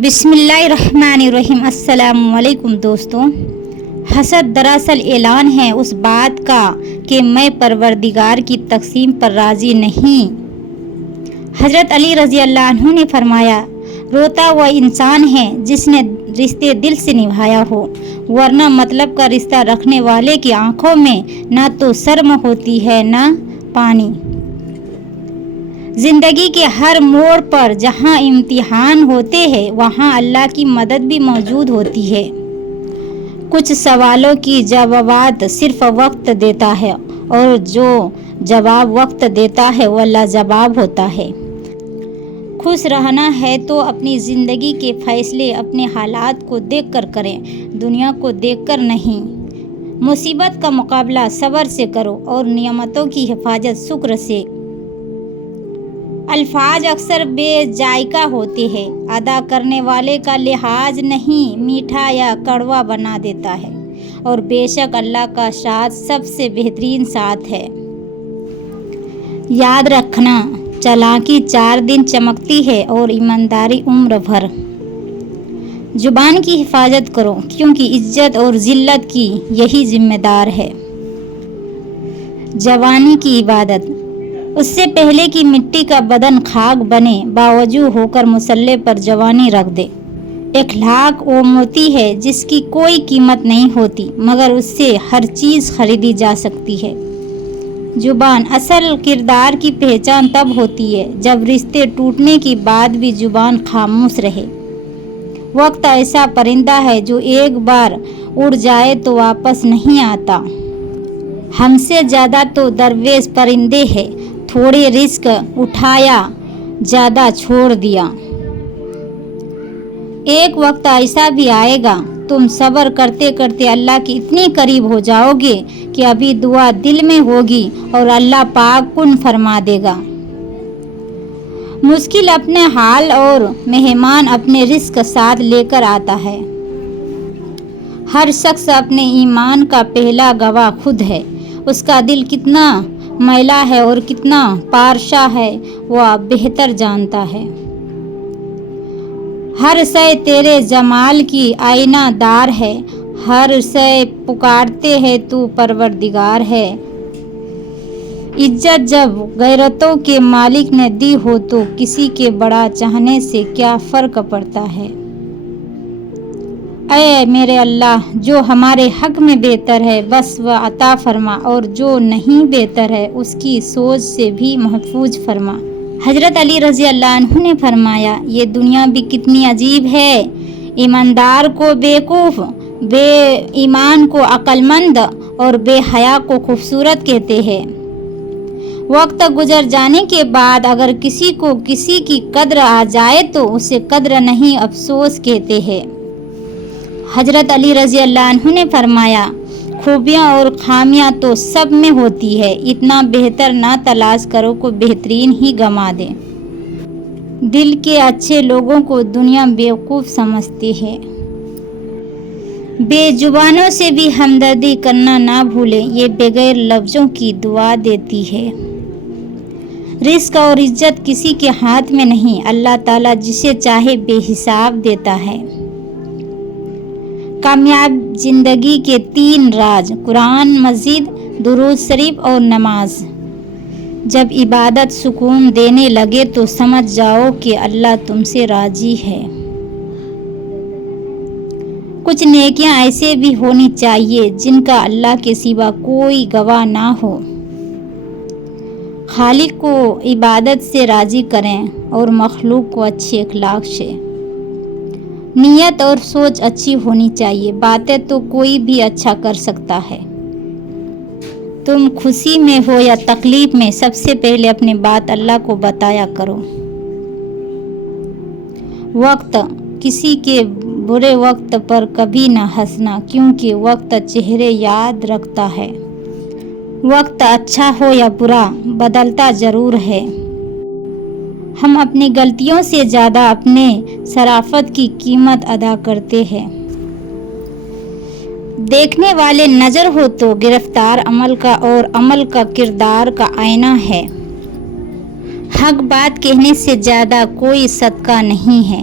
بسم اللہ الرحمن الرحیم۔ السلام علیکم دوستوں۔ حسد دراصل اعلان ہے اس بات کا کہ میں پروردگار کی تقسیم پر راضی نہیں۔ حضرت علی رضی اللہ عنہ نے فرمایا، روتا وہ انسان ہے جس نے رشتے دل سے نبھایا ہو، ورنہ مطلب کا رشتہ رکھنے والے کی آنکھوں میں نہ تو شرم ہوتی ہے نہ پانی۔ زندگی کے ہر موڑ پر جہاں امتحان ہوتے ہیں وہاں اللہ کی مدد بھی موجود ہوتی ہے۔ کچھ سوالوں کی جوابات صرف وقت دیتا ہے اور جو جواب وقت دیتا ہے وہ لاجواب ہوتا ہے۔ خوش رہنا ہے تو اپنی زندگی کے فیصلے اپنے حالات کو دیکھ کر کریں، دنیا کو دیکھ کر نہیں۔ مصیبت کا مقابلہ صبر سے کرو اور نعمتوں کی حفاظت شکر سے۔ الفاظ اکثر بے ذائقہ ہوتے ہیں، ادا کرنے والے کا لحاظ نہیں میٹھا یا کڑوا بنا دیتا ہے، اور بے شک اللہ کا ساتھ سب سے بہترین ساتھ ہے۔ یاد رکھنا، چالاکی 4 دن چمکتی ہے اور ایمانداری عمر بھر۔ زبان کی حفاظت کرو کیونکہ عزت اور ذلت کی یہی ذمہ دار ہے۔ جوانی کی عبادت، اس سے پہلے کہ مٹی کا بدن خاک بنے باوجود ہو کر مسلح پر جوانی رکھ دے۔ اخلاق وہ موتی ہے جس کی کوئی قیمت نہیں ہوتی مگر اس سے ہر چیز خریدی جا سکتی ہے۔ زبان، اصل کردار کی پہچان تب ہوتی ہے جب رشتے ٹوٹنے کے بعد بھی زبان خاموش رہے۔ وقت ایسا پرندہ ہے جو ایک بار اڑ جائے تو واپس نہیں آتا۔ ہم سے زیادہ تو درویش پرندے ہیں، تھوڑے رزق اٹھایا زیادہ چھوڑ دیا۔ ایک وقت ایسا بھی آئے گا تم صبر کرتے کرتے اللہ کے اتنے قریب ہو جاؤ گے کہ ابھی دعا دل میں ہوگی اور اللہ پاک کن فرما دے گا۔ مشکل اپنے حال اور مہمان اپنے رزق ساتھ لے کر آتا ہے۔ ہر شخص اپنے ایمان کا پہلا گواہ خود ہے۔ اس کا دل کتنا میلا ہے اور کتنا پارشا ہے وہ بہتر جانتا ہے۔ ہر شے تیرے جمال کی آئینہ دار ہے، ہر شے پکارتے ہے تو پروردگار ہے۔ عزت جب غیرتوں کے مالک نے دی ہو تو کسی کے بڑا چاہنے سے کیا فرق پڑتا ہے۔ اے میرے اللہ، جو ہمارے حق میں بہتر ہے بس وہ عطا فرما، اور جو نہیں بہتر ہے اس کی سوچ سے بھی محفوظ فرما۔ حضرت علی رضی اللہ عنہ نے فرمایا، یہ دنیا بھی کتنی عجیب ہے، ایماندار کو بیوقوف، بے ایمان کو عقل مند اور بے حیا کو خوبصورت کہتے ہیں۔ وقت گزر جانے کے بعد اگر کسی کو کسی کی قدر آ جائے تو اسے قدر نہیں افسوس کہتے ہیں۔ حضرت علی رضی اللہ عنہ نے فرمایا، خوبیاں اور خامیاں تو سب میں ہوتی ہے، اتنا بہتر نہ تلاش کرو کہ بہترین ہی گما دے۔ دل کے اچھے لوگوں کو دنیا بیوقوف سمجھتی ہے۔ بے زبانوں سے بھی ہمدردی کرنا نہ بھولیں، یہ بغیر لفظوں کی دعا دیتی ہے۔ رزق اور عزت کسی کے ہاتھ میں نہیں، اللہ تعالیٰ جسے چاہے بے حساب دیتا ہے۔ کامیاب زندگی کے 3 راز، قرآن مجید، درود شریف اور نماز۔ جب عبادت سکون دینے لگے تو سمجھ جاؤ کہ اللہ تم سے راضی ہے۔ کچھ نیکیاں ایسے بھی ہونی چاہیے جن کا اللہ کے سوا کوئی گواہ نہ ہو۔ خالق کو عبادت سے راضی کریں اور مخلوق کو اچھے اخلاق سے۔ نیت اور سوچ اچھی ہونی چاہیے، باتیں تو کوئی بھی اچھا کر سکتا ہے۔ تم خوشی میں ہو یا تکلیف میں سب سے پہلے اپنی بات اللہ کو بتایا کرو۔ وقت، کسی کے برے وقت پر کبھی نہ ہنسنا کیونکہ وقت چہرے یاد رکھتا ہے۔ وقت اچھا ہو یا برا بدلتا ضرور ہے۔ ہم اپنی غلطیوں سے زیادہ اپنے شرافت کی قیمت ادا کرتے ہیں۔ دیکھنے والے نظر ہو تو گرفتار عمل کا اور عمل کا کردار کا آئینہ ہے۔ حق بات کہنے سے زیادہ کوئی صدقہ نہیں ہے۔